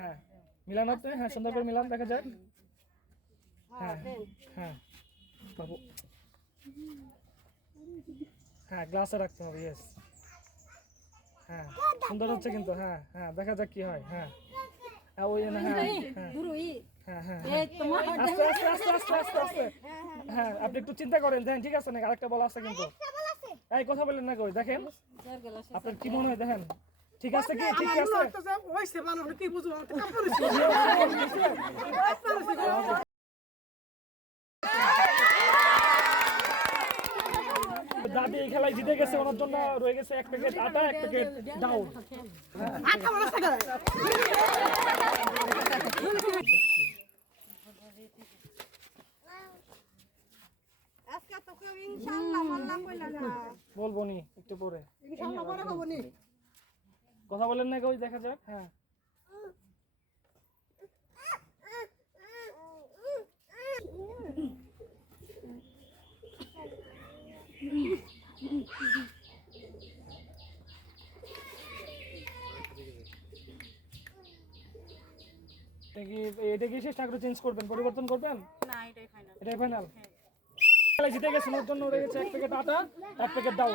হ্যাঁ মিলান আপনি হ্যাঁ সুন্দর করে মিলান দেখা যাক। হ্যাঁ হ্যাঁ বাবু। হ্যাঁ গ্লাসে রাখতে হবে ইয়েস হ্যাঁ সুন্দর হচ্ছে কিন্তু হ্যাঁ হ্যাঁ দেখা যাক কি হয় হ্যাঁ। হ্যাঁ ওই না হ্যাঁ হ্যাঁ। হ্যাঁ হ্যাঁ হ্যাঁ। আস্তে আস্তে আস্তে আস্তে আস্তে আস্তে। হ্যাঁ আপনি একটু চিন্তা করেন দেখেন ঠিক আছে নাকি? আরেকটা বল আছে কিন্তু। এই কথা বলেন না কই দেখেন। আপনার কি মনে হয় দেখেন? ঠিক আছে কি? ঠিক আছে। মানুষ কি বুঝব দাদি এই খেলায় জিতে গেছে ওনার জন্য রয়ে গেছে এক প্যাকেট আটা এক প্যাকেট ডাউন আজকে তো কেউ ইনশাআল্লাহ মাল্লা কইলা না বলব নি একটু পরে। ইনশাআল্লাহ পরে কথা বলেন না কই দেখা যাক। হ্যাঁ। এটা কি এটা কি শেষ ঠাকুর চেঞ্জ করবেন পরিবর্তন করবেন? না এটাই ফাইনাল এটাই ফাইনাল জিতে গেছেন ওর জন্য এক প্যাকেট আটা এক প্যাকেট ডাউন।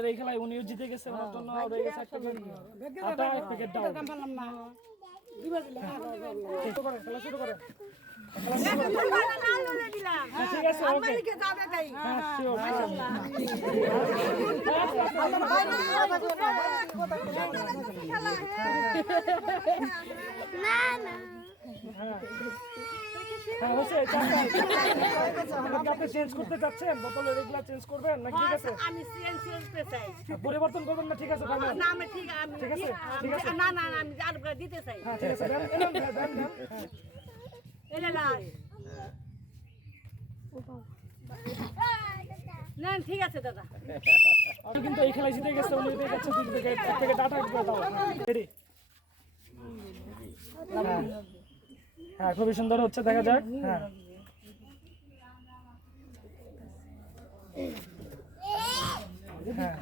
এই খেলায় উনিও জিতে গেছে ওনার জন্য রয়ে গেছে এক প্যাকেট আটা এক প্যাকেট ডাউন না হ্যাঁ, ঠিক আছে ওকে হ্যাঁ হ্যাঁ হ্যাঁ হচ্ছে কি আপনি চেঞ্জ করতে চাচ্ছেন বোতলের রেগুলার চেঞ্জ করবেন? ঠিক আছে? আমি চেঞ্জ করতে চাই। পরিবর্তন করবেন না ঠিক আছে না আমি ঠিক আমি ঠিক আছে ঠিক আছে। না না না আমি দিতে চাই। হ্যাঁ ঠিক আছে দেন দেন দেন দেন দেন। এলে না না ঠিক আছে দাদা। কিন্তু এই খেলায় জিতে গেছে উনি জিতে গেছে দুই প্যাকেট এক প্যাকেট আটা করে দাও। রেডি হ্যাঁ। হ্যাঁ খুবই সুন্দর হচ্ছে দেখা যাক। হ্যাঁ। হ্যাঁ।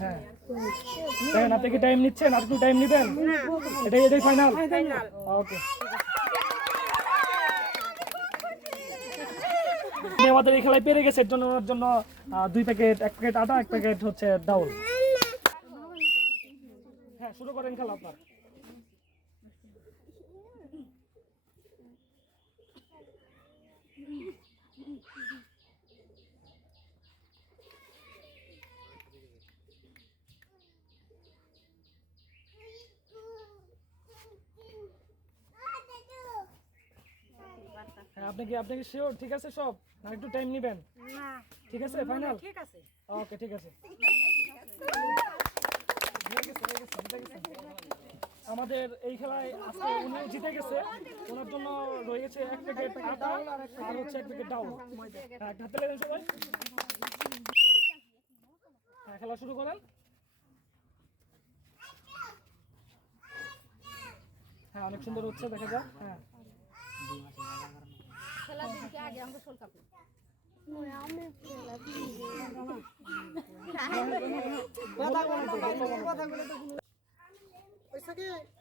হ্যাঁ। আপনি কি টাইম নিচ্ছেন? একটু টাইম নেবেন? এটাই এটাই ফাইনাল। ওকে। আমাদের এই খেলায় পেরে গেছে এর জন্য ওনার জন্য দুই প্যাকেট এক প্যাকেট আটা এক প্যাকেট হচ্ছে ডাউল। হ্যাঁ শুরু করেন খেলা আপনার। আপনি কি আপনি কি শিওর ঠিক আছে সব? না একটু টাইম নেবেন? না। ঠিক আছে ফাইনাল ঠিক আছে। ওকে ঠিক আছে। আমাদের এই খেলায় আজকে উনি জিতে গেছে। ওনার জন্য রয়ে গেছে এক প্যাকেট আটা আর হচ্ছে এক প্যাকেট ডাউন হ্যাঁ একটা হাতে লেগেন সবাই। হ্যাঁ খেলা শুরু করেন। হ্যাঁ অনেক সুন্দর হচ্ছে দেখা যাক। হ্যাঁ। দিনকে শোল কাপড়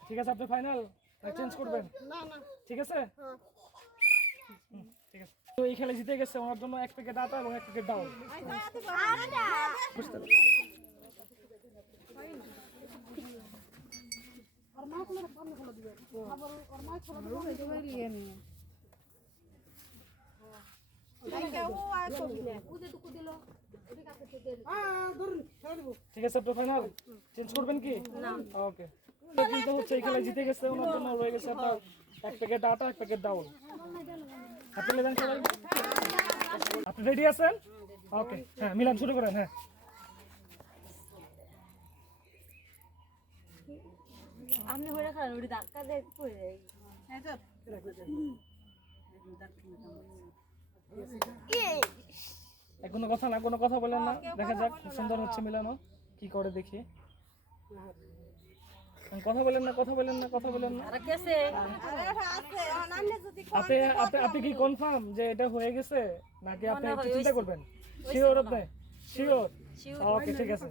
ঠিক আছে আপনি ফাইনাল চেঞ্জ করবেন। না না ঠিক আছে? ঠিক আছে। তো এই খেলা জিতে গেছে ওনার জন্য এক প্যাকেট আটা এবং এক প্যাকেট ডাউন বুঝতে পারছি। হ্যাঁ ধরুন ছেড়ে দেবো? ঠিক আছে আপনি ফাইনাল চেঞ্জ করবেন কি? ওকে কিন্তু হচ্ছে এই খেলা জিতে গেছে ওনার জন্য রয়ে গেছে আপনার এক প্যাকেট আটা এক প্যাকেট ডাউন আপনি নেবেন সবাই। আপনি রেডি আছেন? ওকে হ্যাঁ মিলান শুরু করেন হ্যাঁ। আপনি হয়ে খান ওটি ধাক্কা দিয়ে পড়ে যায় এ, কোনো কথা না কোনো কথা বলেন না। দেখা যাক সুন্দর হচ্ছে মিলানো কি করে দেখি? কথা বলেন না কথা বলেন না কথা বলেন না। আপনি আপনি আপনি কি কনফার্ম যে এটা হয়ে গেছে? নাকি আপনি চিন্তা করবেন? শিওর আপনি? শিওর ওকে ঠিক আছে।